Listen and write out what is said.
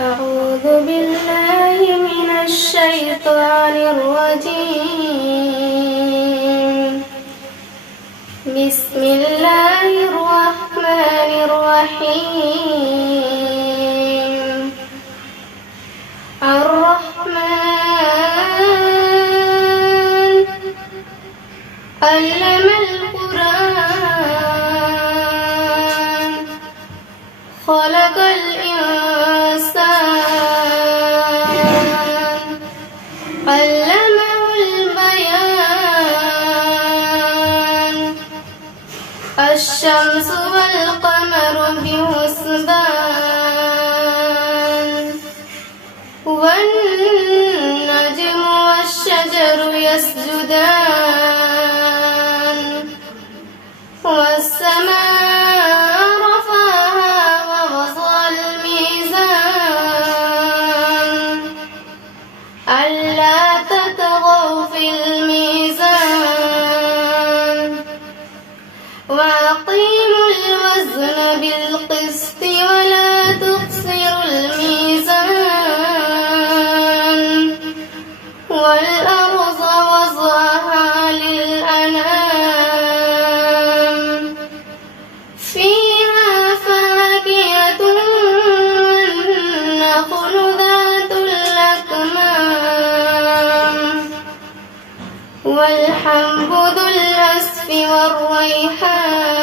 أعوذ بالله من الشيطان الرجيم. بسم الله الرحمن الرحيم. الرحمن علم القرآن خلق الإنسان علمه البيان. الشمس والقمر بحسبان والنجم والشجر يسجدان. والسماء رفعها ووضع الميزان ألا تطغوا في الميزان وأقيموا الوزن بالقسط ولا تخسروا الميزان. والأرض وضعها للأنام فيها فاكهة والنخل ذات الأكمام والحب ذو العصف والريحان